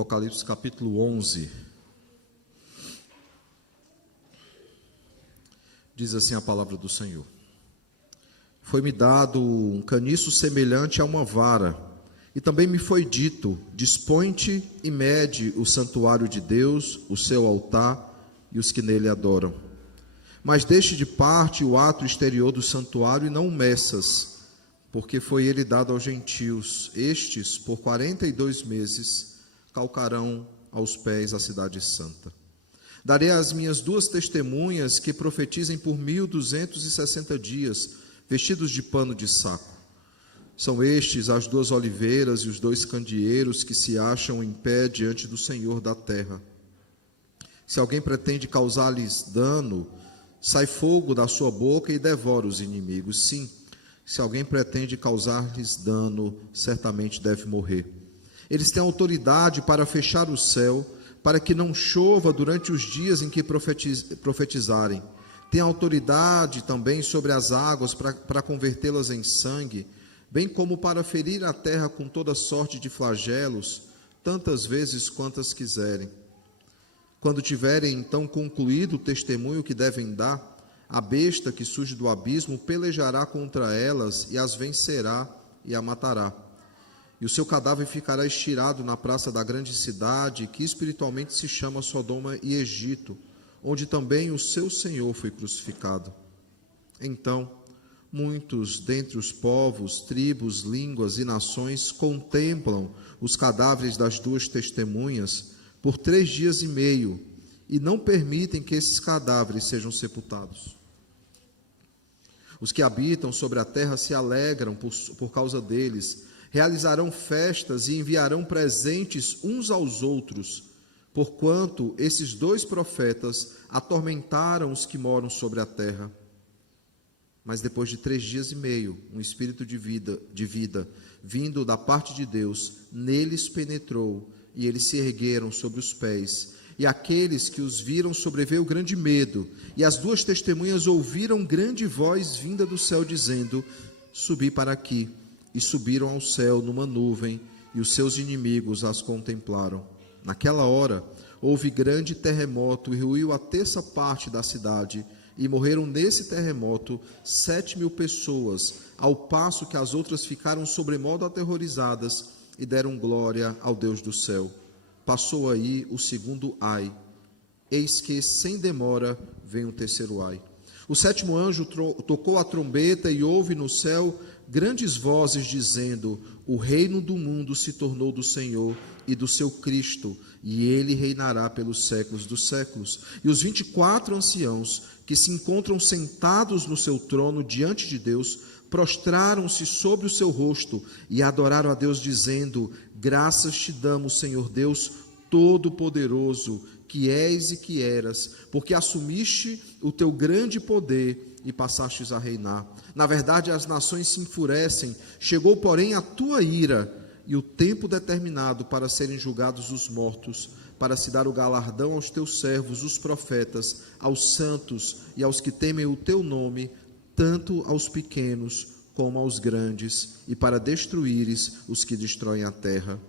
Apocalipse capítulo 11. Diz assim a palavra do Senhor: Foi-me dado um caniço semelhante a uma vara, e também me foi dito: dispõe-te e mede o santuário de Deus, o seu altar e os que nele adoram. Mas deixe de parte o ato exterior do santuário e não o meças, porque foi ele dado aos gentios. Estes, por 42 meses, calcarão aos pés a cidade santa. Darei às minhas duas testemunhas que profetizem por 1260 dias, vestidos de pano de saco. São estes as duas oliveiras e os dois candeeiros que se acham em pé diante do Senhor da terra. Se alguém pretende causar-lhes dano, sai fogo da sua boca e devora os inimigos. Sim, se alguém pretende causar-lhes dano, certamente deve morrer. Eles têm autoridade para fechar o céu, para que não chova durante os dias em que profetizarem. Tem autoridade também sobre as águas para convertê-las em sangue, bem como para ferir a terra com toda sorte de flagelos, tantas vezes quantas quiserem. Quando tiverem então concluído o testemunho que devem dar, a besta que surge do abismo pelejará contra elas e as vencerá e a matará. E o seu cadáver ficará estirado na praça da grande cidade, que espiritualmente se chama Sodoma e Egito, onde também o seu Senhor foi crucificado. Então, muitos dentre os povos, tribos, línguas e nações contemplam os cadáveres das duas testemunhas por 3 dias e meio, e não permitem que esses cadáveres sejam sepultados. Os que habitam sobre a terra se alegram por causa deles, realizarão festas e enviarão presentes uns aos outros, porquanto esses 2 profetas atormentaram os que moram sobre a terra. Mas depois de 3 dias e meio, um espírito de vida, vindo da parte de Deus, neles penetrou, e eles se ergueram sobre os pés. E aqueles que os viram sobreveio grande medo, e as 2 testemunhas ouviram grande voz vinda do céu, dizendo: subi para aqui. E subiram ao céu numa nuvem, e os seus inimigos as contemplaram. Naquela hora, houve grande terremoto, e ruiu a 1/3 parte da cidade, e morreram nesse terremoto 7.000 pessoas, ao passo que as outras ficaram sobremodo aterrorizadas, e deram glória ao Deus do céu. Passou aí o segundo ai. Eis que, sem demora, vem o terceiro ai. O 7º anjo tocou a trombeta, e houve no céu grandes vozes dizendo: o reino do mundo se tornou do Senhor e do seu Cristo, e ele reinará pelos séculos dos séculos. E os 24 anciãos que se encontram sentados no seu trono diante de Deus, prostraram-se sobre o seu rosto e adoraram a Deus, dizendo: graças te damos, Senhor Deus Todo-Poderoso, que és e que eras, porque assumiste o teu grande poder e passastes a reinar. Na verdade, as nações se enfurecem, chegou, porém, a tua ira, e o tempo determinado para serem julgados os mortos, para se dar o galardão aos teus servos, os profetas, aos santos e aos que temem o teu nome, tanto aos pequenos como aos grandes, e para destruíres os que destroem a terra.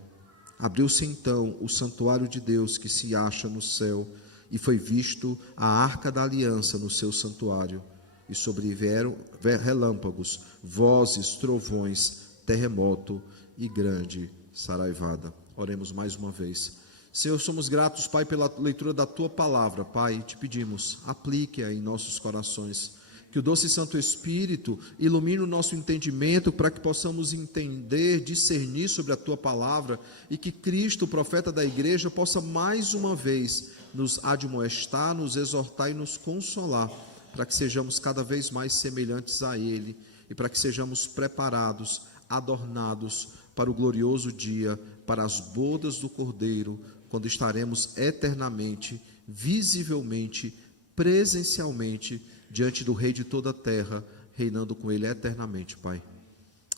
Abriu-se então o santuário de Deus que se acha no céu, e foi visto a arca da aliança no seu santuário, e sobrevieram relâmpagos, vozes, trovões, terremoto e grande saraivada. Oremos mais uma vez. Senhor, somos gratos, Pai, pela leitura da Tua palavra. Pai, te pedimos, aplique-a em nossos corações, que o doce Santo Espírito ilumine o nosso entendimento para que possamos entender, discernir sobre a Tua palavra, e que Cristo, o profeta da igreja, possa mais uma vez nos admoestar, nos exortar e nos consolar, para que sejamos cada vez mais semelhantes a Ele, e para que sejamos preparados, adornados para o glorioso dia, para as bodas do Cordeiro, quando estaremos eternamente, visivelmente, presencialmente, diante do Rei de toda a terra, reinando com Ele eternamente, Pai.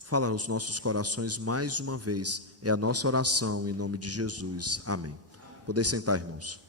Fala aos nossos corações mais uma vez, é a nossa oração em nome de Jesus, amém. Podem sentar, irmãos.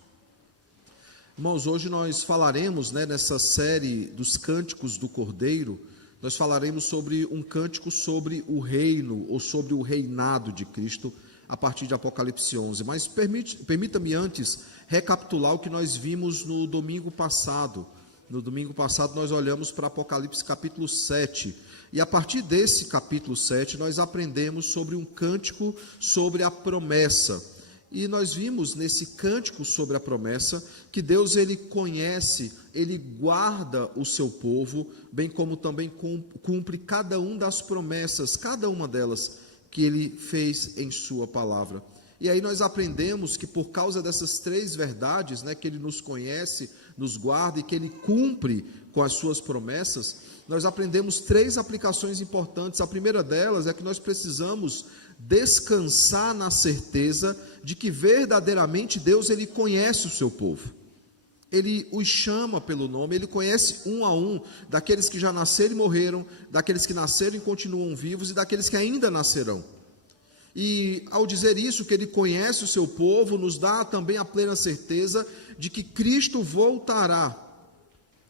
Irmãos, hoje nós falaremos, nessa série dos cânticos do Cordeiro, nós falaremos sobre um cântico sobre o reino, ou sobre o reinado de Cristo, a partir de Apocalipse 11, mas permita-me antes recapitular o que nós vimos no domingo passado. No domingo passado nós olhamos para Apocalipse capítulo 7, e a partir desse capítulo 7 nós aprendemos sobre um cântico sobre a promessa. E nós vimos nesse cântico sobre a promessa que Deus, ele conhece, ele guarda o seu povo, bem como também cumpre cada uma das promessas, cada uma delas que ele fez em sua palavra. E aí nós aprendemos que por causa dessas três verdades, que ele nos conhece, nos guarda e que ele cumpre com as suas promessas, nós aprendemos três aplicações importantes. A primeira delas é que nós precisamos descansar na certeza de que verdadeiramente Deus, ele conhece o seu povo. Ele os chama pelo nome, ele conhece um a um, daqueles que já nasceram e morreram, daqueles que nasceram e continuam vivos e daqueles que ainda nascerão. E ao dizer isso, que ele conhece o seu povo, nos dá também a plena certeza de que Cristo voltará,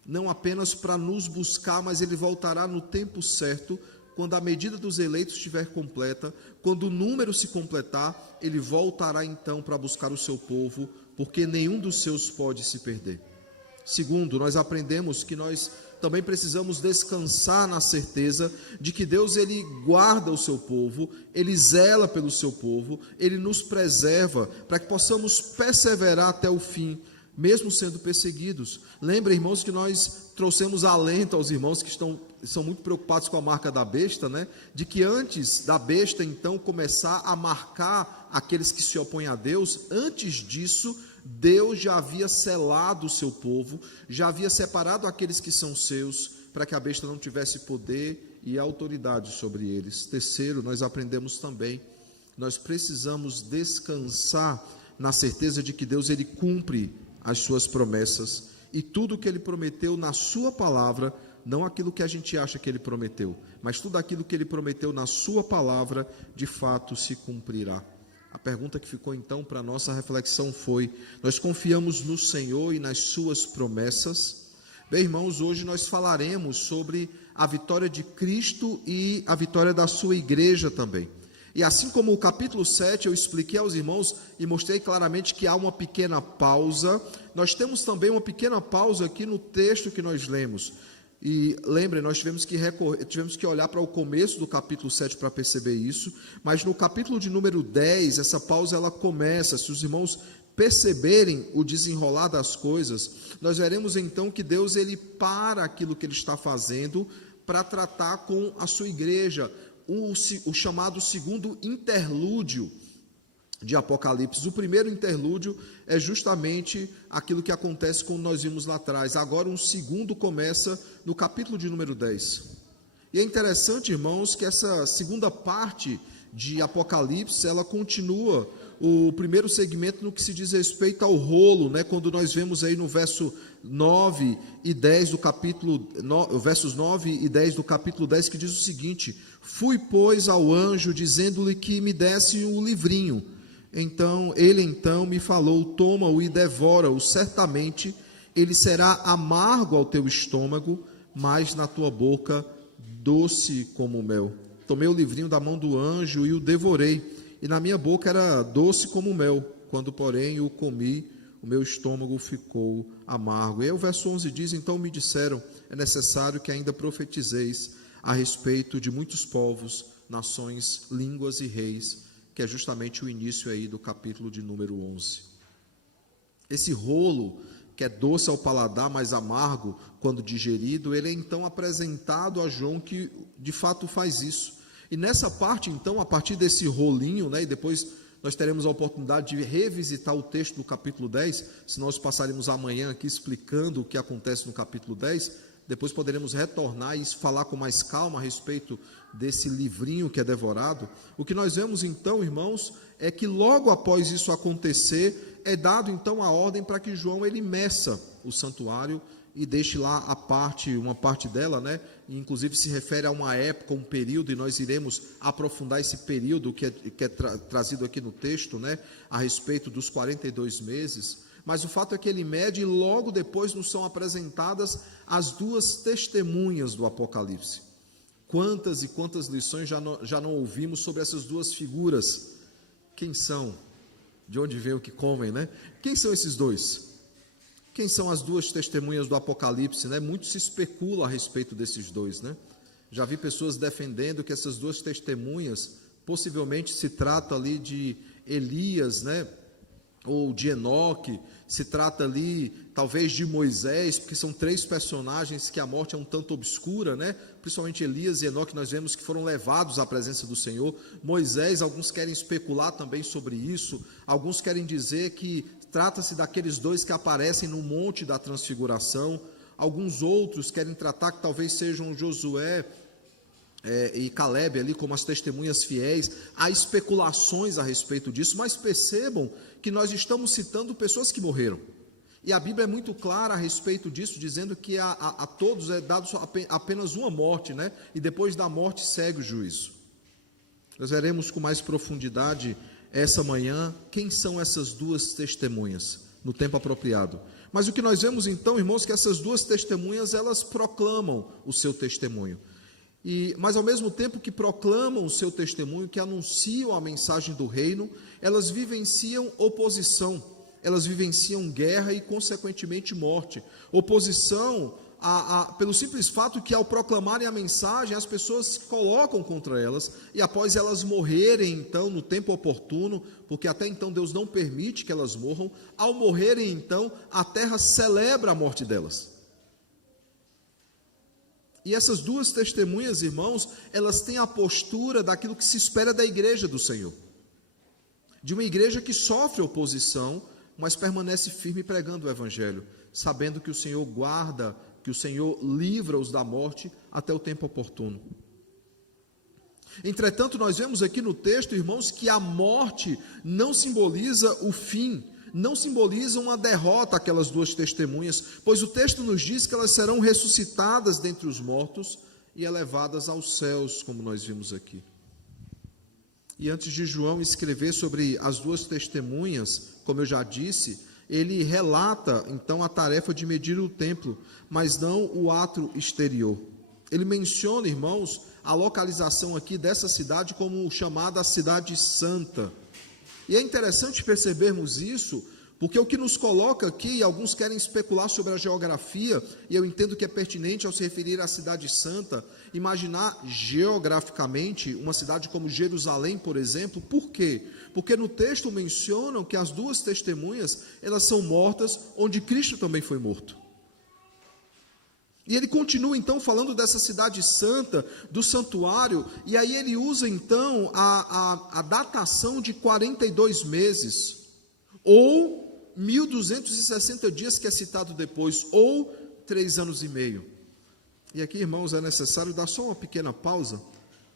não apenas para nos buscar, mas ele voltará no tempo certo, quando a medida dos eleitos estiver completa, quando o número se completar, ele voltará então para buscar o seu povo, porque nenhum dos seus pode se perder. Segundo, nós aprendemos que nós também precisamos descansar na certeza de que Deus, ele guarda o seu povo, ele zela pelo seu povo, ele nos preserva para que possamos perseverar até o fim, mesmo sendo perseguidos. Lembra, irmãos, que nós trouxemos alento aos irmãos que são muito preocupados com a marca da besta, de que antes da besta então começar a marcar aqueles que se opõem a Deus, antes disso Deus já havia selado o seu povo, já havia separado aqueles que são seus, para que a besta não tivesse poder e autoridade sobre eles. Terceiro, nós aprendemos também, nós precisamos descansar na certeza de que Deus, ele cumpre as suas promessas, e tudo que ele prometeu na sua palavra, não aquilo que a gente acha que ele prometeu, mas tudo aquilo que ele prometeu na sua palavra, de fato se cumprirá. A pergunta que ficou então para a nossa reflexão foi: nós confiamos no Senhor e nas suas promessas? Bem, irmãos, hoje nós falaremos sobre a vitória de Cristo e a vitória da sua igreja também. E assim como o capítulo 7 eu expliquei aos irmãos e mostrei claramente que há uma pequena pausa, nós temos também uma pequena pausa aqui no texto que nós lemos. E lembrem, nós tivemos que olhar para o começo do capítulo 7 para perceber isso, mas no capítulo de número 10, essa pausa ela começa. Se os irmãos perceberem o desenrolar das coisas, nós veremos então que Deus, ele para aquilo que ele está fazendo para tratar com a sua igreja, o chamado segundo interlúdio de Apocalipse. O primeiro interlúdio é justamente aquilo que acontece quando nós vimos lá atrás. Agora um segundo começa no capítulo de número 10. E é interessante, irmãos, que essa segunda parte de Apocalipse, ela continua o primeiro segmento no que se diz respeito ao rolo, quando nós vemos aí no verso 9 e 10 do capítulo, versos 9 e 10 do capítulo 10, que diz o seguinte: fui, pois, ao anjo, dizendo-lhe que me desse o livrinho. Ele me falou: toma-o e devora-o, certamente ele será amargo ao teu estômago, mas na tua boca doce como mel. Tomei o livrinho da mão do anjo e o devorei, e na minha boca era doce como mel. Quando, porém, o comi, o meu estômago ficou amargo. E aí o verso 11 diz: então me disseram, é necessário que ainda profetizeis a respeito de muitos povos, nações, línguas e reis, que é justamente o início aí do capítulo de número 11. Esse rolo, que é doce ao paladar, mas amargo quando digerido, ele é então apresentado a João, que de fato faz isso. E nessa parte então, a partir desse rolinho, e depois nós teremos a oportunidade de revisitar o texto do capítulo 10, se nós passaremos amanhã aqui explicando o que acontece no capítulo 10, depois poderemos retornar e falar com mais calma a respeito desse livrinho que é devorado. O que nós vemos então, irmãos, é que logo após isso acontecer, é dado então a ordem para que João ele meça o santuário e deixe lá uma parte dela, e inclusive se refere a uma época, um período, e nós iremos aprofundar esse período que é trazido aqui no texto, a respeito dos 42 meses, mas o fato é que ele mede e logo depois nos são apresentadas as duas testemunhas do Apocalipse. Quantas e quantas lições já não ouvimos sobre essas duas figuras Quem são? De onde vem o que comem, né? Quem são esses dois? Quem são as duas testemunhas do Apocalipse, né? Muito se especula a respeito desses dois, né? Já vi pessoas defendendo que essas duas testemunhas possivelmente se trata ali de Elias, né? Ou de Enoque, se trata ali talvez de Moisés, porque são três personagens que a morte é um tanto obscura, né? Principalmente Elias e Enoque, nós vemos que foram levados à presença do Senhor. Moisés, alguns querem especular também sobre isso, alguns querem dizer que trata-se daqueles dois que aparecem no Monte da Transfiguração, alguns outros querem tratar que talvez sejam Josué e Calebe ali como as testemunhas fiéis. Há especulações a respeito disso, mas percebam que nós estamos citando pessoas que morreram, e a Bíblia é muito clara a respeito disso, dizendo que a todos é dado apenas uma morte, né? E depois da morte segue o juízo. Nós veremos com mais profundidade essa manhã quem são essas duas testemunhas no tempo apropriado. Mas o que nós vemos então, irmãos, que essas duas testemunhas, elas proclamam o seu testemunho. Mas ao mesmo tempo que proclamam o seu testemunho, que anunciam a mensagem do reino, elas vivenciam oposição, elas vivenciam guerra e consequentemente morte. Oposição pelo simples fato que ao proclamarem a mensagem, as pessoas se colocam contra elas, e após elas morrerem então no tempo oportuno, porque até então Deus não permite que elas morram, ao morrerem então, a terra celebra a morte delas. E essas duas testemunhas, irmãos, elas têm a postura daquilo que se espera da igreja do Senhor. De uma igreja que sofre oposição, mas permanece firme pregando o evangelho, sabendo que o Senhor guarda, que o Senhor livra-os da morte até o tempo oportuno. Entretanto, nós vemos aqui no texto, irmãos, que a morte não simboliza o fim, não simboliza uma derrota aquelas duas testemunhas, pois o texto nos diz que elas serão ressuscitadas dentre os mortos e elevadas aos céus, como nós vimos aqui. E antes de João escrever sobre as duas testemunhas, como eu já disse, ele relata então a tarefa de medir o templo, mas não o ato exterior. Ele menciona, irmãos, a localização aqui dessa cidade como chamada Cidade Santa. E é interessante percebermos isso, porque o que nos coloca aqui, alguns querem especular sobre a geografia, e eu entendo que é pertinente ao se referir à Cidade Santa, imaginar geograficamente uma cidade como Jerusalém, por exemplo. Por quê? Porque no texto mencionam que as duas testemunhas, elas são mortas onde Cristo também foi morto. E ele continua então falando dessa cidade santa, do santuário, e aí ele usa então a datação de 42 meses, ou 1260 dias que é citado depois, ou 3 anos e meio. E aqui, irmãos, é necessário dar só uma pequena pausa,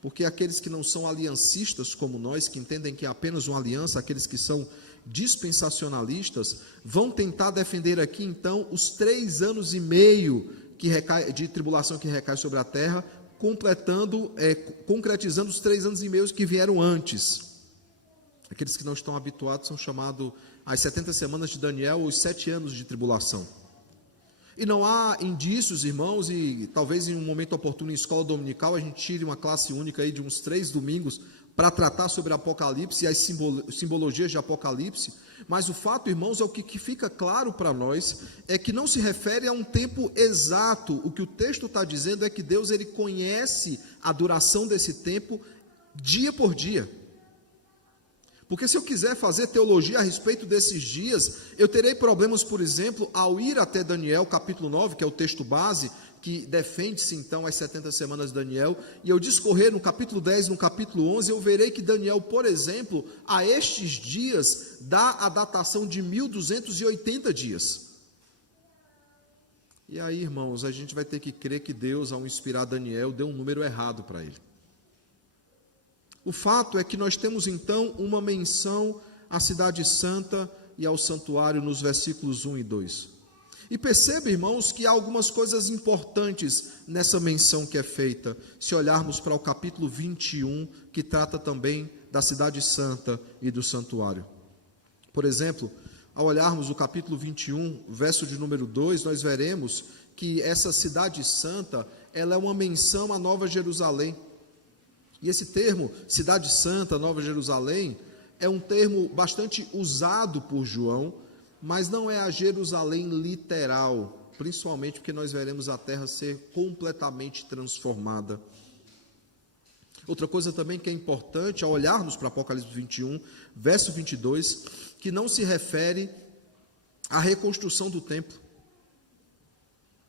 porque aqueles que não são aliancistas como nós, que entendem que é apenas uma aliança, aqueles que são dispensacionalistas, vão tentar defender aqui então os 3 anos e meio de tribulação que recai sobre a terra, concretizando os 3 anos e meio que vieram antes. Aqueles que não estão habituados são chamados as 70 semanas de Daniel, os 7 anos de tribulação. E não há indícios, irmãos, e talvez em um momento oportuno em escola dominical a gente tire uma classe única aí de uns 3 domingos para tratar sobre Apocalipse e as simbologias de Apocalipse, mas o fato, irmãos, é o que fica claro para nós, é que não se refere a um tempo exato. O que o texto está dizendo é que Deus, ele conhece a duração desse tempo dia por dia. Porque se eu quiser fazer teologia a respeito desses dias, eu terei problemas, por exemplo, ao ir até Daniel capítulo 9, que é o texto base, que defende-se então as 70 semanas de Daniel, e eu discorrer no capítulo 10, no capítulo 11, eu verei que Daniel, por exemplo, a estes dias, dá a datação de 1280 dias. E aí, irmãos, a gente vai ter que crer que Deus, ao inspirar Daniel, deu um número errado para ele. O fato é que nós temos então uma menção à cidade santa e ao santuário nos versículos 1 e 2. E perceba, irmãos, que há algumas coisas importantes nessa menção que é feita, se olharmos para o capítulo 21, que trata também da cidade santa e do santuário. Por exemplo, ao olharmos o capítulo 21, verso de número 2, nós veremos que essa cidade santa, ela é uma menção à Nova Jerusalém. E esse termo, cidade santa, Nova Jerusalém, é um termo bastante usado por João, mas não é a Jerusalém literal, principalmente porque nós veremos a terra ser completamente transformada. Outra coisa também que é importante, ao olharmos para Apocalipse 21, verso 22, que não se refere à reconstrução do templo.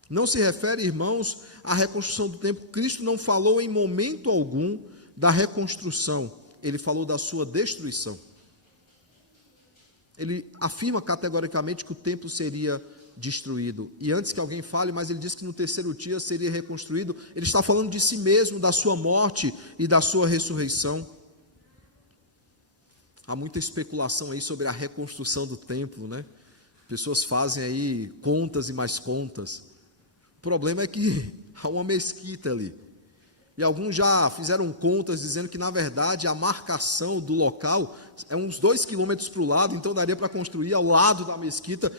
Não se refere, irmãos, à reconstrução do templo. Cristo não falou em momento algum da reconstrução, ele falou da sua destruição. Ele afirma categoricamente que o templo seria destruído. E antes que alguém fale, mas ele diz que no terceiro dia seria reconstruído. Ele está falando de si mesmo, da sua morte e da sua ressurreição. Há muita especulação aí sobre a reconstrução do templo, né? Pessoas fazem aí contas e mais contas. O problema é que há uma mesquita ali. E alguns já fizeram contas dizendo que, na verdade, a marcação do local é uns 2 quilômetros para o lado, então daria para construir ao lado da mesquita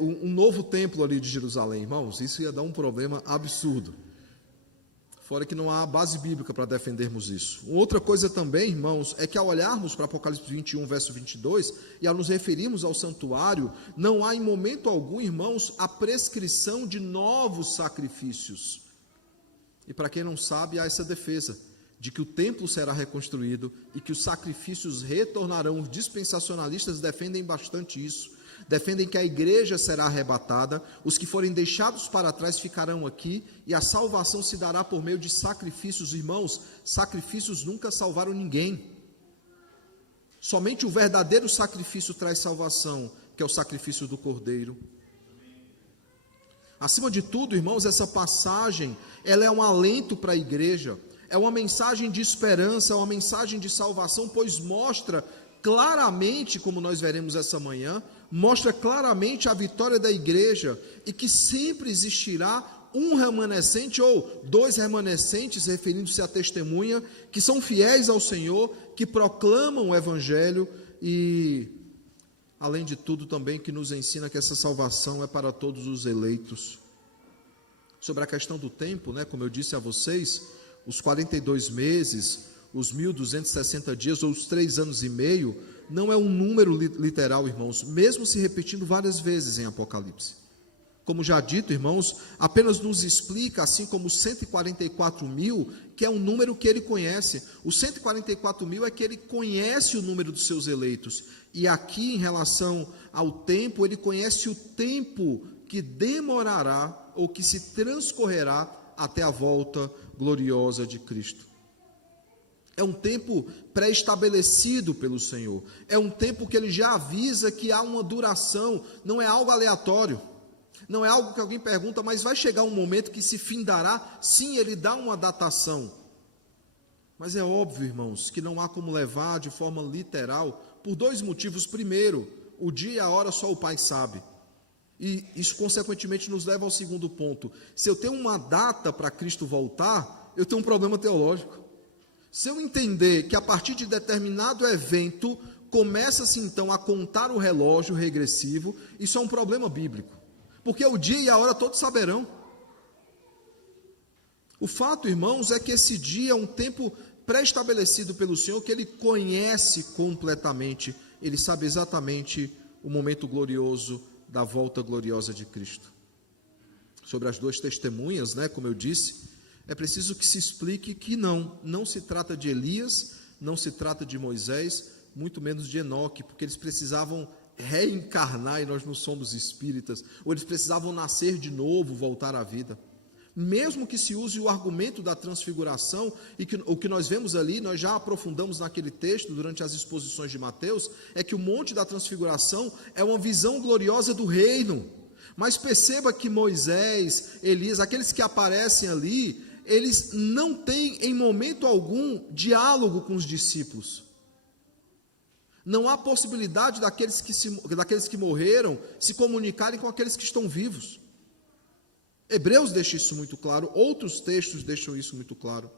um novo templo ali de Jerusalém. Irmãos, isso ia dar um problema absurdo. Fora que não há base bíblica para defendermos isso. Outra coisa também, irmãos, é que ao olharmos para Apocalipse 21, verso 22, e ao nos referirmos ao santuário, não há em momento algum, irmãos, a prescrição de novos sacrifícios. E para quem não sabe, há essa defesa de que o templo será reconstruído e que os sacrifícios retornarão. Os dispensacionalistas defendem bastante isso. Defendem que a igreja será arrebatada, os que forem deixados para trás ficarão aqui e a salvação se dará por meio de sacrifícios. Irmãos, sacrifícios nunca salvaram ninguém. Somente o verdadeiro sacrifício traz salvação, que é o sacrifício do Cordeiro. Acima de tudo, irmãos, essa passagem, ela é um alento para a igreja, é uma mensagem de esperança, é uma mensagem de salvação, pois mostra claramente, como nós veremos essa manhã, mostra claramente a vitória da igreja e que sempre existirá um remanescente ou 2 remanescentes, referindo-se à testemunha, que são fiéis ao Senhor, que proclamam o Evangelho e, além de tudo, também que nos ensina que essa salvação é para todos os eleitos. Sobre a questão do tempo, como eu disse a vocês, os 42 meses, os 1.260 dias ou os 3 anos e meio, não é um número literal, irmãos, mesmo se repetindo várias vezes em Apocalipse. Como já dito, irmãos, apenas nos explica, assim como os 144.000, que é um número que ele conhece. Os 144.000 é que ele conhece o número dos seus eleitos. E aqui, em relação ao tempo, ele conhece o tempo que demorará ou que se transcorrerá até a volta gloriosa de Cristo. É um tempo pré-estabelecido pelo Senhor. É um tempo que ele já avisa que há uma duração, não é algo aleatório. Não é algo que alguém pergunta, mas vai chegar um momento que se findará? Sim, ele dá uma datação. Mas é óbvio, irmãos, que não há como levar de forma literal, por 2 motivos. Primeiro, o dia e a hora só o Pai sabe. E isso, consequentemente, nos leva ao segundo ponto. Se eu tenho uma data para Cristo voltar, eu tenho um problema teológico. Se eu entender que a partir de determinado evento, começa-se então a contar o relógio regressivo, isso é um problema bíblico. Porque o dia e a hora todos saberão. O fato, irmãos, é que esse dia é um tempo pré-estabelecido pelo Senhor, que Ele conhece completamente. Ele sabe exatamente o momento glorioso da volta gloriosa de Cristo. Sobre as 2 testemunhas, como eu disse, é preciso que se explique que não se trata de Elias, não se trata de Moisés, muito menos de Enoque, porque eles precisavam reencarnar, e nós não somos espíritas, ou eles precisavam nascer de novo, voltar à vida. Mesmo que se use o argumento da transfiguração, e que o que nós vemos ali, nós já aprofundamos naquele texto, durante as exposições de Mateus, é que o monte da transfiguração é uma visão gloriosa do reino. Mas perceba que Moisés, Elias, aqueles que aparecem ali, eles não têm em momento algum diálogo com os discípulos. Não há possibilidade daqueles que morreram se comunicarem com aqueles que estão vivos. Hebreus deixa isso muito claro, outros textos deixam isso muito claro.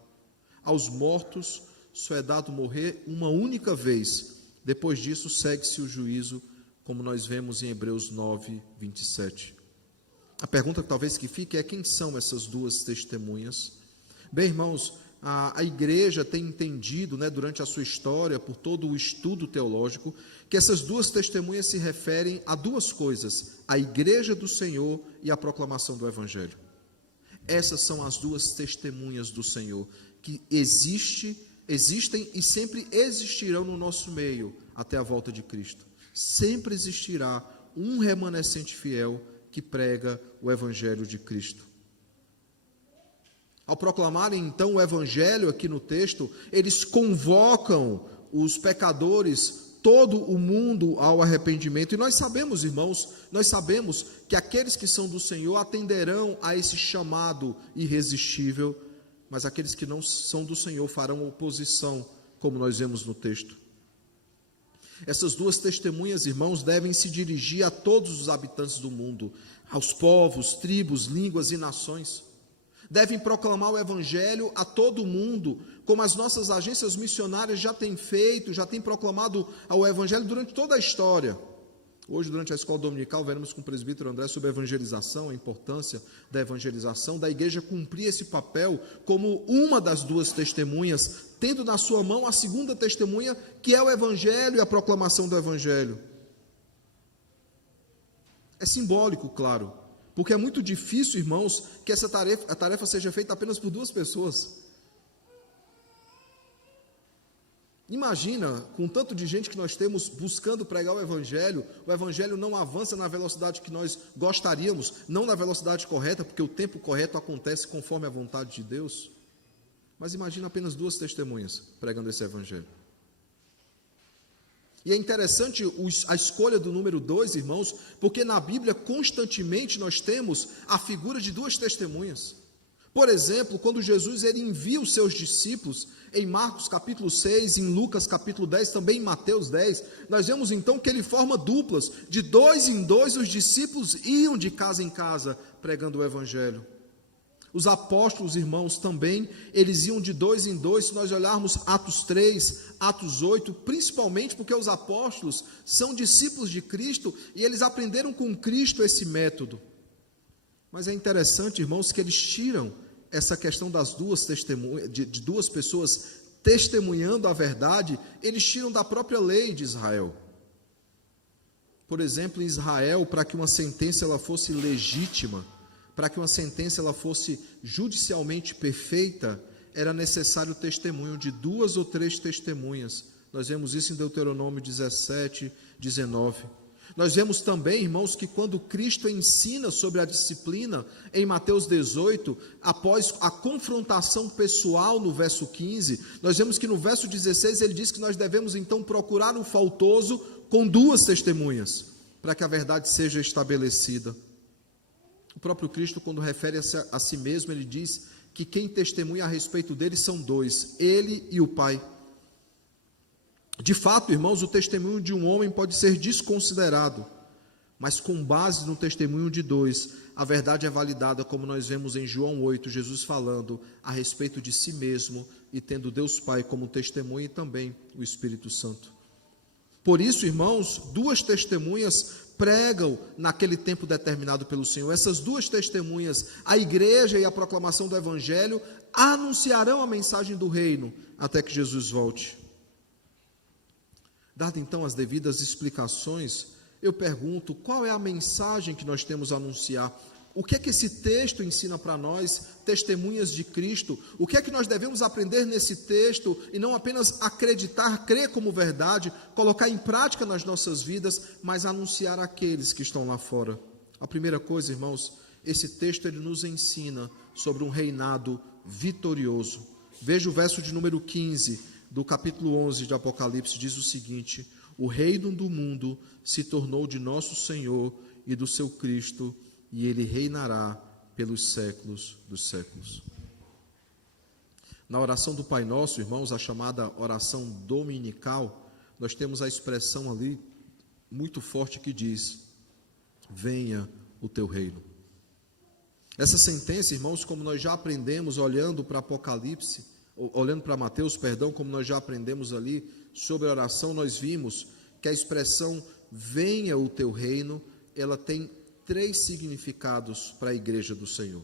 Aos mortos só é dado morrer uma única vez. Depois disso segue-se o juízo, como nós vemos em Hebreus 9, 27. A pergunta talvez que fique é: quem são essas 2 testemunhas? Bem, irmãos, a igreja tem entendido, durante a sua história, por todo o estudo teológico, que essas duas testemunhas se referem a duas coisas: a igreja do Senhor e a proclamação do Evangelho. Essas são as duas testemunhas do Senhor, que existem e sempre existirão no nosso meio até a volta de Cristo. Sempre existirá um remanescente fiel que prega o Evangelho de Cristo. Ao proclamarem então o Evangelho aqui no texto, eles convocam os pecadores, todo o mundo ao arrependimento. E nós sabemos, irmãos, que aqueles que são do Senhor atenderão a esse chamado irresistível, mas aqueles que não são do Senhor farão oposição, como nós vemos no texto. Essas duas testemunhas, irmãos, devem se dirigir a todos os habitantes do mundo, aos povos, tribos, línguas e nações. Devem proclamar o Evangelho a todo mundo, como as nossas agências missionárias já têm feito, já têm proclamado o Evangelho durante toda a história. Hoje, durante a escola dominical, veremos com o presbítero André sobre a evangelização, a importância da evangelização, da igreja cumprir esse papel como uma das duas testemunhas, tendo na sua mão a segunda testemunha, que é o Evangelho e a proclamação do Evangelho. É simbólico, claro, porque é muito difícil, irmãos, que a tarefa seja feita apenas por duas pessoas. Imagina, com o tanto de gente que nós temos buscando pregar o Evangelho não avança na velocidade que nós gostaríamos, não na velocidade correta, porque o tempo correto acontece conforme a vontade de Deus. Mas imagina apenas duas testemunhas pregando esse Evangelho. E é interessante a escolha do número 2, irmãos, porque na Bíblia constantemente nós temos a figura de duas testemunhas. Por exemplo, quando Jesus envia os seus discípulos, em Marcos capítulo 6, em Lucas capítulo 10, também em Mateus 10, nós vemos então que ele forma duplas, de 2 em 2 os discípulos iam de casa em casa pregando o Evangelho. Os apóstolos, irmãos, também, eles iam de 2 em 2, se nós olharmos Atos 3, Atos 8, principalmente porque os apóstolos são discípulos de Cristo e eles aprenderam com Cristo esse método. Mas é interessante, irmãos, que eles tiram essa questão das duas testemunhas, de duas pessoas testemunhando a verdade, eles tiram da própria lei de Israel. Por exemplo, em Israel, para que uma sentença ela fosse legítima, para que uma sentença ela fosse judicialmente perfeita, era necessário o testemunho de 2 ou 3 testemunhas. Nós vemos isso em Deuteronômio 17, 19. Nós vemos também, irmãos, que quando Cristo ensina sobre a disciplina, em Mateus 18, após a confrontação pessoal no verso 15, nós vemos que no verso 16 ele diz que nós devemos então procurar um faltoso com 2 testemunhas, para que a verdade seja estabelecida. O próprio Cristo, quando refere a si mesmo, ele diz que quem testemunha a respeito dele são 2, ele e o Pai. De fato, irmãos, o testemunho de um homem pode ser desconsiderado, mas com base no testemunho de 2, a verdade é validada, como nós vemos em João 8, Jesus falando a respeito de si mesmo e tendo Deus Pai como testemunha e também o Espírito Santo. Por isso, irmãos, 2 testemunhas pregam naquele tempo determinado pelo Senhor. Essas 2 testemunhas, a igreja e a proclamação do Evangelho, anunciarão a mensagem do reino até que Jesus volte. Dado então as devidas explicações, eu pergunto, qual é a mensagem que nós temos a anunciar? O que é que esse texto ensina para nós, testemunhas de Cristo? O que é que nós devemos aprender nesse texto e não apenas acreditar, crer como verdade, colocar em prática nas nossas vidas, mas anunciar àqueles que estão lá fora? A primeira coisa, irmãos, esse texto ele nos ensina sobre um reinado vitorioso. Veja o verso de número 15 do capítulo 11 de Apocalipse, diz o seguinte: o reino do mundo se tornou de nosso Senhor e do seu Cristo, e ele reinará pelos séculos dos séculos. Na oração do Pai Nosso, irmãos, a chamada oração dominical, nós temos a expressão ali muito forte que diz: venha o teu reino. Essa sentença, irmãos, como nós já aprendemos olhando para Apocalipse, olhando para Mateus, como nós já aprendemos ali sobre a oração, nós vimos que a expressão venha o teu reino, ela tem 3 significados para a igreja do Senhor.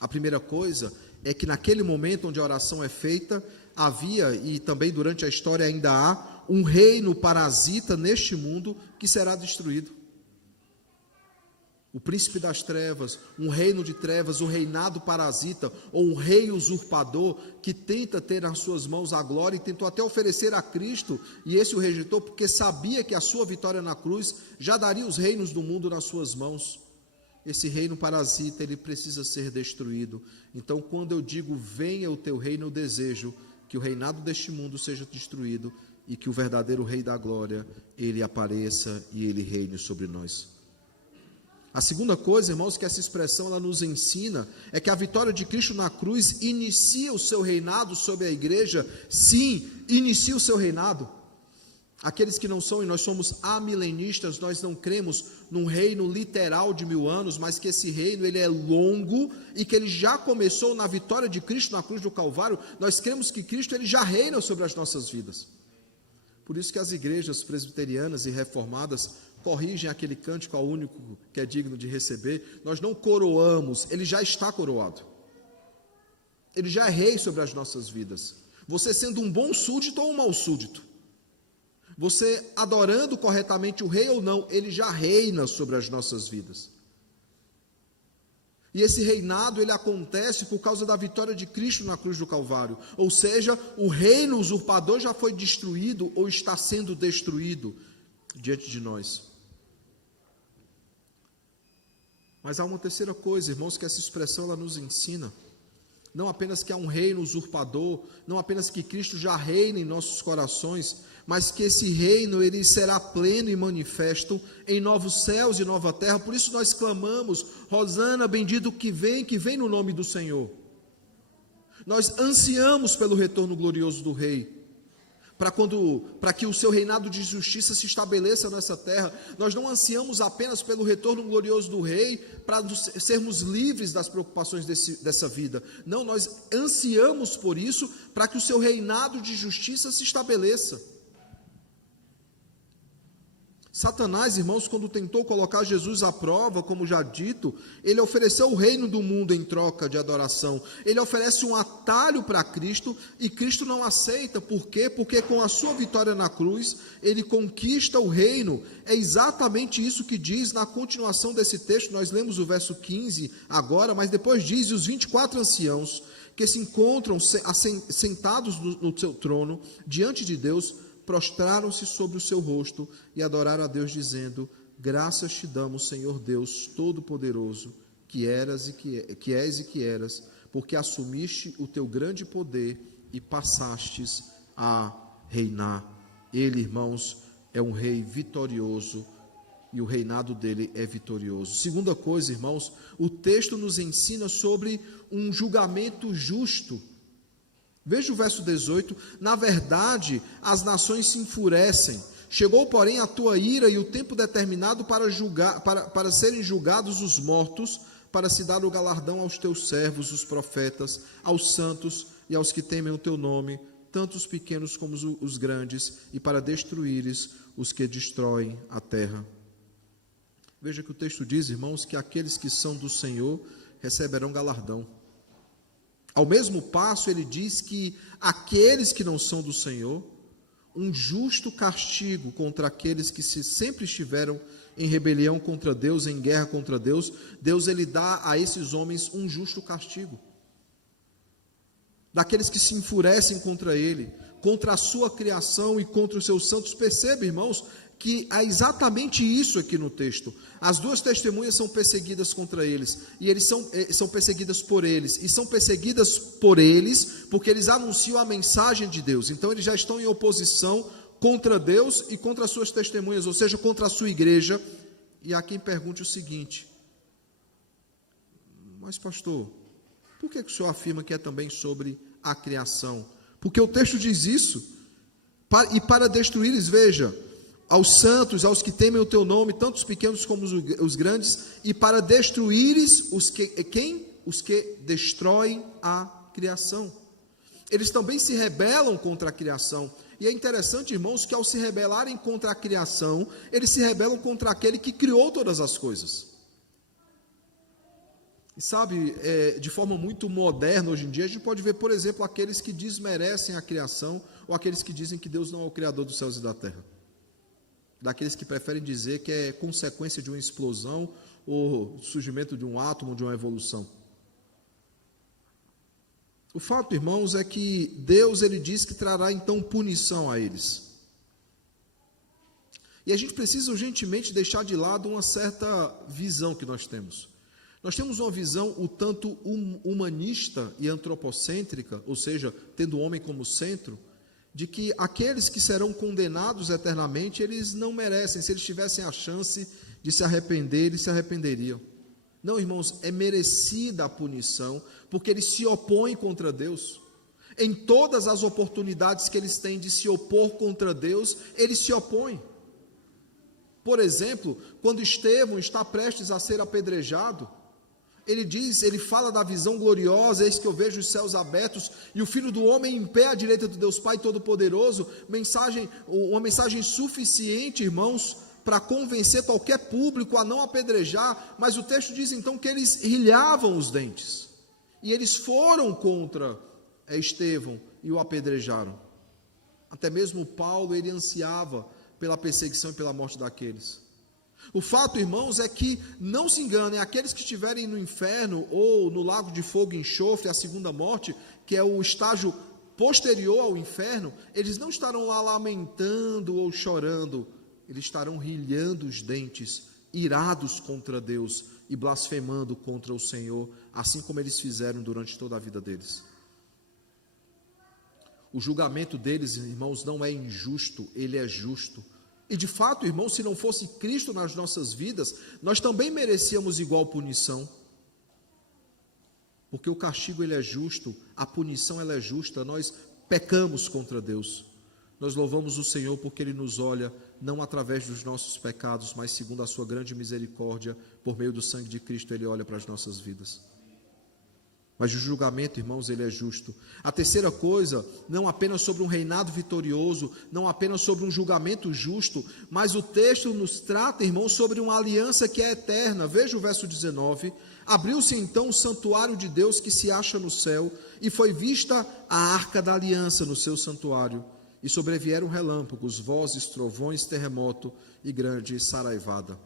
A primeira coisa é que naquele momento onde a oração é feita, havia, e também durante a história ainda há, um reino parasita neste mundo que será destruído. O príncipe das trevas, um reino de trevas, um reinado parasita, ou um rei usurpador que tenta ter nas suas mãos a glória e tentou até oferecer a Cristo, e esse o rejeitou porque sabia que a sua vitória na cruz já daria os reinos do mundo nas suas mãos. Esse reino parasita, ele precisa ser destruído. Então, quando eu digo venha o teu reino, eu desejo que o reinado deste mundo seja destruído e que o verdadeiro rei da glória, ele apareça e ele reine sobre nós. A segunda coisa, irmãos, que essa expressão ela nos ensina é que a vitória de Cristo na cruz inicia o seu reinado sobre a igreja. Sim, inicia o seu reinado. Aqueles que não são, e nós somos amilenistas, nós não cremos num reino literal de 1000 anos, mas que esse reino ele é longo e que ele já começou na vitória de Cristo na cruz do Calvário. Nós cremos que Cristo ele já reina sobre as nossas vidas. Por isso que as igrejas presbiterianas e reformadas corrigem aquele cântico ao único que é digno de receber. Nós não coroamos, ele já está coroado. Ele já é rei sobre as nossas vidas. Você sendo um bom súdito ou um mau súdito, você adorando corretamente o rei ou não, ele já reina sobre as nossas vidas. E esse reinado, ele acontece por causa da vitória de Cristo na cruz do Calvário. Ou seja, o reino usurpador já foi destruído ou está sendo destruído diante de nós. Mas há uma terceira coisa, irmãos, que essa expressão ela nos ensina. Não apenas que há um reino usurpador, não apenas que Cristo já reina em nossos corações, mas que esse reino ele será pleno e manifesto em novos céus e nova terra. Por isso nós clamamos, Hosana, bendito que vem no nome do Senhor. Nós ansiamos pelo retorno glorioso do Rei, para que o seu reinado de justiça se estabeleça nessa terra. Nós não ansiamos apenas pelo retorno glorioso do Rei, para sermos livres das preocupações dessa vida. Não, nós ansiamos por isso, para que o seu reinado de justiça se estabeleça. Satanás, irmãos, quando tentou colocar Jesus à prova, como já dito, ele ofereceu o reino do mundo em troca de adoração. Ele oferece um atalho para Cristo e Cristo não aceita. Por quê? Porque com a sua vitória na cruz, ele conquista o reino. É exatamente isso que diz na continuação desse texto. Nós lemos o verso 15 agora, mas depois diz: e os 24 anciãos que se encontram sentados no seu trono, diante de Deus, prostraram-se sobre o seu rosto e adoraram a Deus, dizendo: graças te damos, Senhor Deus Todo-Poderoso, que és e que eras, porque assumiste o teu grande poder e passastes a reinar. Ele, irmãos, é um rei vitorioso e o reinado dele é vitorioso. Segunda coisa, irmãos, o texto nos ensina sobre um julgamento justo. Veja o verso 18: na verdade, as nações se enfurecem. Chegou, porém, a tua ira e o tempo determinado para serem julgados os mortos, para se dar o galardão aos teus servos, os profetas, aos santos e aos que temem o teu nome, tanto os pequenos como os grandes, e para destruíres os que destroem a terra. Veja que o texto diz, irmãos, que aqueles que são do Senhor receberão galardão. Ao mesmo passo, ele diz que aqueles que não são do Senhor, um justo castigo contra aqueles que sempre estiveram em rebelião contra Deus, em guerra contra Deus, Deus ele dá a esses homens um justo castigo. Daqueles que se enfurecem contra ele, contra a sua criação e contra os seus santos. Percebe, irmãos, que há exatamente isso aqui no texto. As duas testemunhas são perseguidas contra eles, e eles são perseguidas por eles, e são perseguidas por eles porque eles anunciam a mensagem de Deus. Então eles já estão em oposição contra Deus e contra as suas testemunhas, ou seja, contra a sua igreja. E há quem pergunte o seguinte: mas pastor, por que o senhor afirma que é também sobre a criação? Porque o texto diz isso, e para destruí-los, veja, aos santos, aos que temem o teu nome, tanto os pequenos como os grandes, e para destruíres os que destroem a criação. Eles também se rebelam contra a criação. E é interessante, irmãos, que ao se rebelarem contra a criação, eles se rebelam contra aquele que criou todas as coisas. E sabe, de forma muito moderna hoje em dia, a gente pode ver, por exemplo, aqueles que desmerecem a criação, ou aqueles que dizem que Deus não é o Criador dos céus e da terra. Daqueles que preferem dizer que é consequência de uma explosão, ou surgimento de um átomo, de uma evolução. O fato, irmãos, é que Deus, ele diz que trará então punição a eles. E a gente precisa urgentemente deixar de lado uma certa visão que nós temos. Nós temos uma visão o tanto humanista e antropocêntrica, ou seja, tendo o homem como centro, de que aqueles que serão condenados eternamente, eles não merecem. Se eles tivessem a chance de se arrepender, eles se arrependeriam. Não, irmãos, é merecida a punição, porque eles se opõem contra Deus. Em todas as oportunidades que eles têm de se opor contra Deus, eles se opõem. Por exemplo, quando Estevão está prestes a ser apedrejado, ele fala da visão gloriosa, eis que eu vejo os céus abertos e o Filho do Homem em pé à direita do Deus Pai Todo-Poderoso, uma mensagem suficiente, irmãos, para convencer qualquer público a não apedrejar, mas o texto diz então que eles rilhavam os dentes, e eles foram contra Estevão e o apedrejaram. Até mesmo Paulo, ele ansiava pela perseguição e pela morte daqueles. O fato, irmãos, é que, não se enganem, aqueles que estiverem no inferno ou no lago de fogo e enxofre, a segunda morte, que é o estágio posterior ao inferno, eles não estarão lá lamentando ou chorando, eles estarão rilhando os dentes, irados contra Deus e blasfemando contra o Senhor, assim como eles fizeram durante toda a vida deles. O julgamento deles, irmãos, não é injusto, ele é justo. E de fato, irmãos, se não fosse Cristo nas nossas vidas, nós também merecíamos igual punição. Porque o castigo ele é justo, a punição ela é justa, nós pecamos contra Deus. Nós louvamos o Senhor porque Ele nos olha, não através dos nossos pecados, mas segundo a sua grande misericórdia, por meio do sangue de Cristo, Ele olha para as nossas vidas. Mas o julgamento, irmãos, ele é justo. A terceira coisa, não apenas sobre um reinado vitorioso, não apenas sobre um julgamento justo, mas o texto nos trata, irmãos, sobre uma aliança que é eterna. Veja o verso 19. Abriu-se então o santuário de Deus que se acha no céu, e foi vista a arca da aliança no seu santuário. E sobrevieram relâmpagos, vozes, trovões, terremoto e grande saraivada.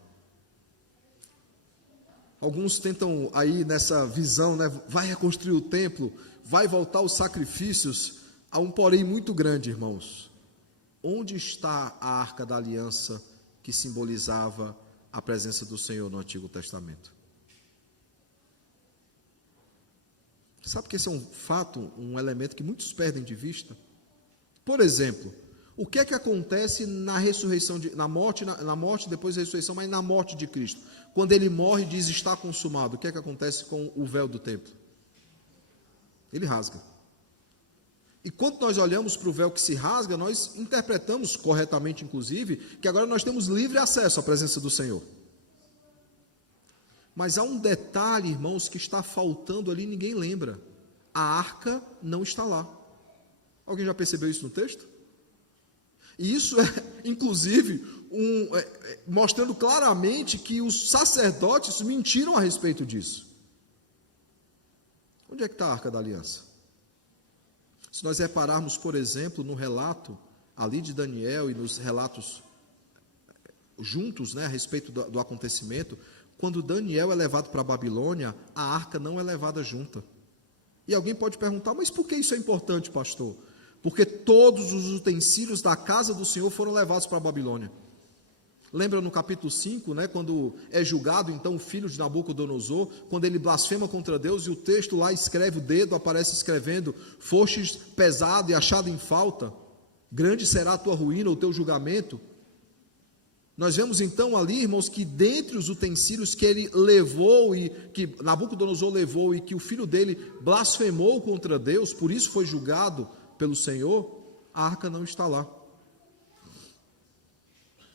Alguns tentam aí nessa visão, né, vai reconstruir o templo, vai voltar os sacrifícios, há um porém muito grande, irmãos. Onde está a arca da aliança que simbolizava a presença do Senhor no Antigo Testamento? Sabe que esse é um fato, um elemento que muitos perdem de vista? Por exemplo, o que é que acontece na ressurreição, na morte depois da ressurreição, mas na morte de Cristo? Quando ele morre e diz está consumado, o que é que acontece com o véu do templo? Ele rasga. E quando nós olhamos para o véu que se rasga, nós interpretamos corretamente, inclusive, que agora nós temos livre acesso à presença do Senhor. Mas há um detalhe, irmãos, que está faltando ali, ninguém lembra. A arca não está lá. Alguém já percebeu isso no texto? E isso é, inclusive, mostrando claramente que os sacerdotes mentiram a respeito disso. Onde é que está a Arca da Aliança? Se nós repararmos, por exemplo, no relato ali de Daniel e nos relatos juntos, né, a respeito do acontecimento, quando Daniel é levado para a Babilônia, a arca não é levada junta. E alguém pode perguntar, mas por que isso é importante, pastor? Porque todos os utensílios da casa do Senhor foram levados para a Babilônia. Lembra no capítulo 5, né, quando é julgado então o filho de Nabucodonosor, quando ele blasfema contra Deus, e o texto lá escreve, o dedo aparece escrevendo, fostes pesado e achado em falta, grande será a tua ruína, o teu julgamento. Nós vemos então ali, irmãos, que dentre os utensílios que ele levou, e que Nabucodonosor levou, e que o filho dele blasfemou contra Deus, por isso foi julgado pelo Senhor, a arca não está lá.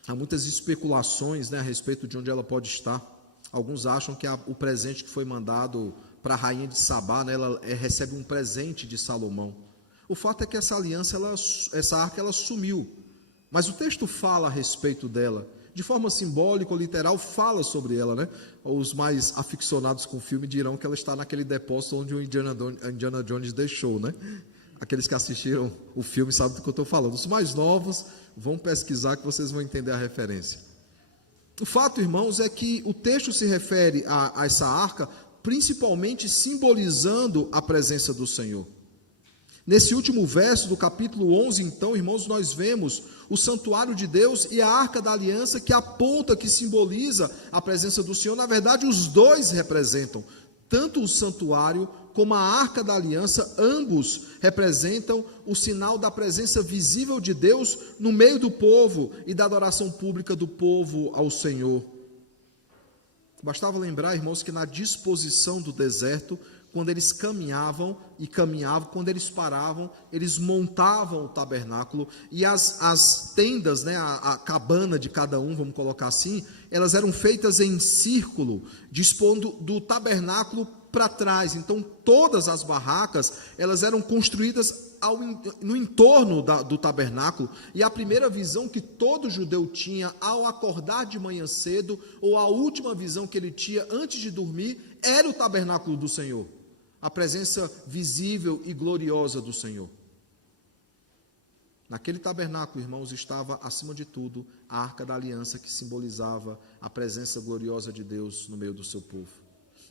Há muitas especulações, né, a respeito de onde ela pode estar. Alguns acham que o presente que foi mandado para a rainha de Sabá, né, ela recebe um presente de Salomão. O fato é que essa aliança, essa arca, ela sumiu. Mas o texto fala a respeito dela, de forma simbólica ou literal, fala sobre ela, né? Os mais aficionados com o filme dirão que ela está naquele depósito onde o Indiana Jones deixou, né? Aqueles que assistiram o filme sabem do que eu estou falando. Os mais novos vão pesquisar que vocês vão entender a referência. O fato, irmãos, é que o texto se refere a essa arca principalmente simbolizando a presença do Senhor. Nesse último verso do capítulo 11, então, irmãos, nós vemos o santuário de Deus e a arca da aliança que aponta, que simboliza a presença do Senhor. Na verdade, os dois representam, tanto o santuário como a arca da aliança, ambos representam o sinal da presença visível de Deus no meio do povo e da adoração pública do povo ao Senhor. Bastava lembrar, irmãos, que na disposição do deserto, quando eles caminhavam, quando eles paravam, eles montavam o tabernáculo, e as tendas, né, a cabana de cada um, vamos colocar assim, elas eram feitas em círculo, dispondo do tabernáculo para trás. Então todas as barracas, elas eram construídas no entorno do tabernáculo, e a primeira visão que todo judeu tinha ao acordar de manhã cedo, ou a última visão que ele tinha antes de dormir, era o tabernáculo do Senhor, a presença visível e gloriosa do Senhor. Naquele tabernáculo, irmãos, estava acima de tudo a arca da aliança, que simbolizava a presença gloriosa de Deus no meio do seu povo.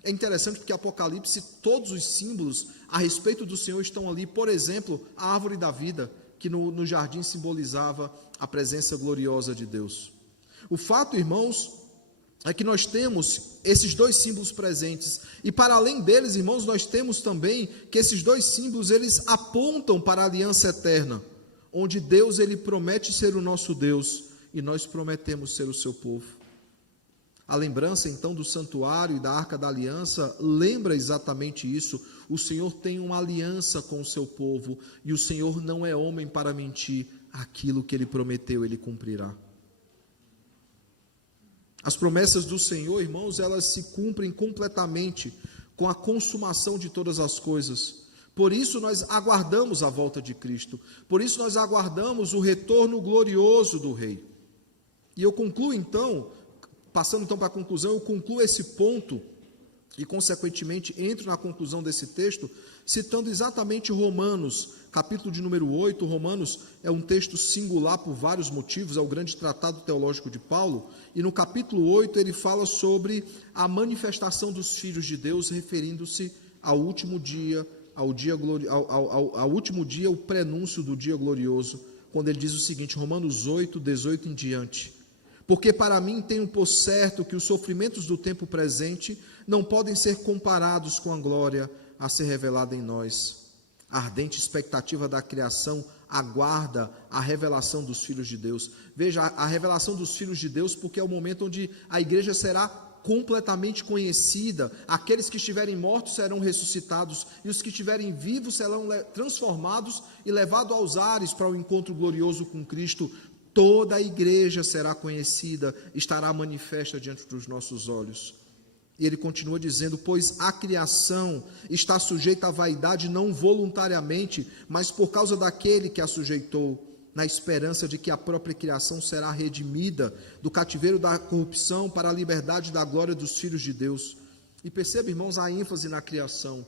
É interessante porque Apocalipse, todos os símbolos a respeito do Senhor estão ali. Por exemplo, a árvore da vida, que no jardim simbolizava a presença gloriosa de Deus. O fato, irmãos, é que nós temos esses dois símbolos presentes, e para além deles, irmãos, nós temos também que esses dois símbolos, eles apontam para a aliança eterna, onde Deus, ele promete ser o nosso Deus, e nós prometemos ser o seu povo. A lembrança, então, do santuário e da arca da aliança lembra exatamente isso. O Senhor tem uma aliança com o seu povo, e o Senhor não é homem para mentir. Aquilo que ele prometeu, ele cumprirá. As promessas do Senhor, irmãos, elas se cumprem completamente com a consumação de todas as coisas. Por isso nós aguardamos a volta de Cristo. Por isso nós aguardamos o retorno glorioso do Rei. E eu concluo então, passando então para a conclusão, eu concluo esse ponto e consequentemente entro na conclusão desse texto, citando exatamente Romanos, capítulo de número 8. Romanos é um texto singular por vários motivos, é o grande tratado teológico de Paulo, e no capítulo 8 ele fala sobre a manifestação dos filhos de Deus, referindo-se ao último dia, ao último dia, o prenúncio do dia glorioso, quando ele diz o seguinte, Romanos 8, 18 em diante: porque para mim tenho por certo que os sofrimentos do tempo presente não podem ser comparados com a glória a ser revelada em nós. A ardente expectativa da criação aguarda a revelação dos filhos de Deus. Veja, a revelação dos filhos de Deus, porque é o momento onde a igreja será completamente conhecida. Aqueles que estiverem mortos serão ressuscitados, e os que estiverem vivos serão transformados e levados aos ares para o encontro glorioso com Cristo. Toda a igreja será conhecida, estará manifesta diante dos nossos olhos. E ele continua dizendo, pois a criação está sujeita à vaidade não voluntariamente, mas por causa daquele que a sujeitou, na esperança de que a própria criação será redimida do cativeiro da corrupção para a liberdade da glória dos filhos de Deus. E perceba, irmãos, a ênfase na criação.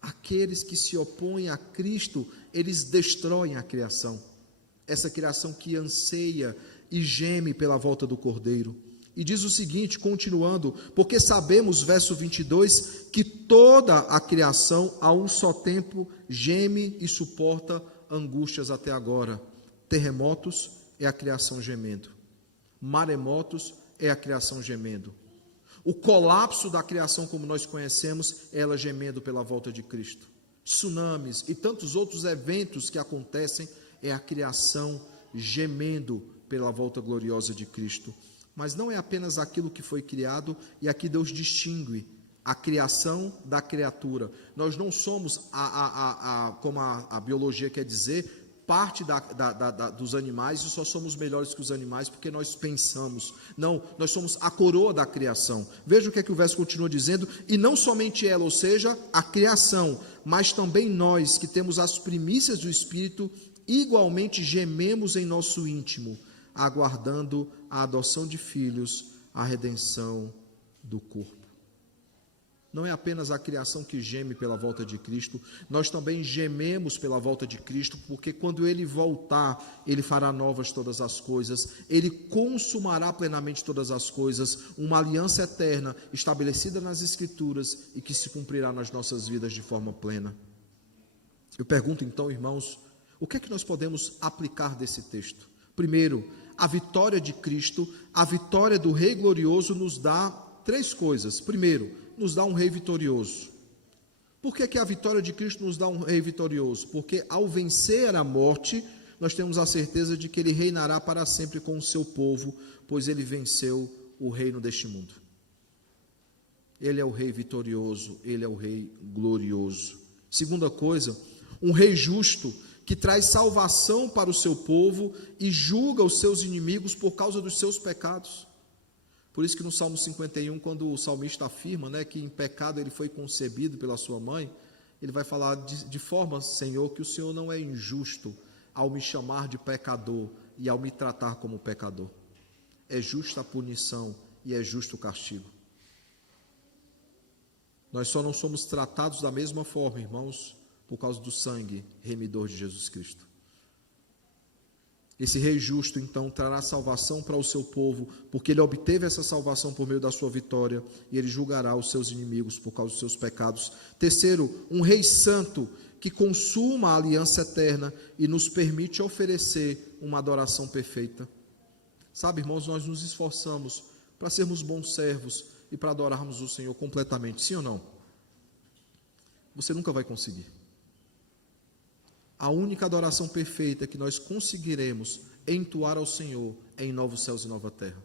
Aqueles que se opõem a Cristo, eles destroem a criação. Essa criação que anseia e geme pela volta do Cordeiro. E diz o seguinte, continuando, porque sabemos, verso 22, que toda a criação a um só tempo geme e suporta angústias até agora. Terremotos é a criação gemendo. Maremotos é a criação gemendo. O colapso da criação como nós conhecemos, ela gemendo pela volta de Cristo. Tsunamis e tantos outros eventos que acontecem, é a criação gemendo pela volta gloriosa de Cristo. Mas não é apenas aquilo que foi criado, e aqui Deus distingue a criação da criatura. Nós não somos, como a biologia quer dizer, parte dos animais, e só somos melhores que os animais porque nós pensamos. Não, nós somos a coroa da criação. Veja o que é que o verso continua dizendo, e não somente ela, ou seja, a criação, mas também nós, que temos as primícias do Espírito, igualmente gememos em nosso íntimo, aguardando a adoção de filhos, a redenção do corpo. Não é apenas a criação que geme pela volta de Cristo, nós também gememos pela volta de Cristo, porque quando Ele voltar, Ele fará novas todas as coisas, Ele consumará plenamente todas as coisas, uma aliança eterna estabelecida nas Escrituras e que se cumprirá nas nossas vidas de forma plena. Eu pergunto então, irmãos, o que é que nós podemos aplicar desse texto? Primeiro, a vitória de Cristo, a vitória do Rei glorioso nos dá três coisas. Primeiro, nos dá um rei vitorioso. Por que a vitória de Cristo nos dá um rei vitorioso? Porque ao vencer a morte, nós temos a certeza de que Ele reinará para sempre com o seu povo, pois Ele venceu o reino deste mundo. Ele é o rei vitorioso, Ele é o rei glorioso. Segunda coisa, um rei justo, que traz salvação para o seu povo e julga os seus inimigos por causa dos seus pecados. Por isso que no Salmo 51, quando o salmista afirma, que em pecado ele foi concebido pela sua mãe, ele vai falar de forma, Senhor, que o Senhor não é injusto ao me chamar de pecador e ao me tratar como pecador. É justa a punição e é justo o castigo. Nós só não somos tratados da mesma forma, irmãos, por causa do sangue remidor de Jesus Cristo. Esse rei justo, então, trará salvação para o seu povo, porque ele obteve essa salvação por meio da sua vitória, e ele julgará os seus inimigos por causa dos seus pecados. Terceiro, um rei santo, que consuma a aliança eterna e nos permite oferecer uma adoração perfeita. Sabe, irmãos, nós nos esforçamos para sermos bons servos e para adorarmos o Senhor completamente, sim ou não? Você nunca vai conseguir. A única adoração perfeita que nós conseguiremos entoar ao Senhor é em novos céus e nova terra.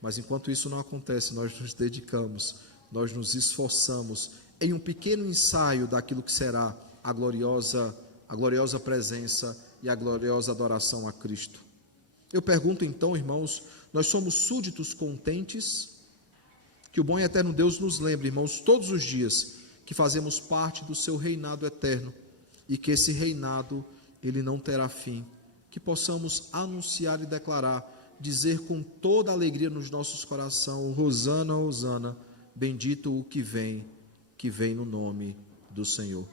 Mas enquanto isso não acontece, nós nos dedicamos, nós nos esforçamos em um pequeno ensaio daquilo que será a gloriosa presença e a gloriosa adoração a Cristo. Eu pergunto então, irmãos, nós somos súditos contentes? Que o bom e eterno Deus nos lembre, irmãos, todos os dias, que fazemos parte do seu reinado eterno, e que esse reinado, ele não terá fim, que possamos anunciar e declarar, dizer com toda alegria nos nossos corações, Hosana, Hosana, bendito o que vem no nome do Senhor.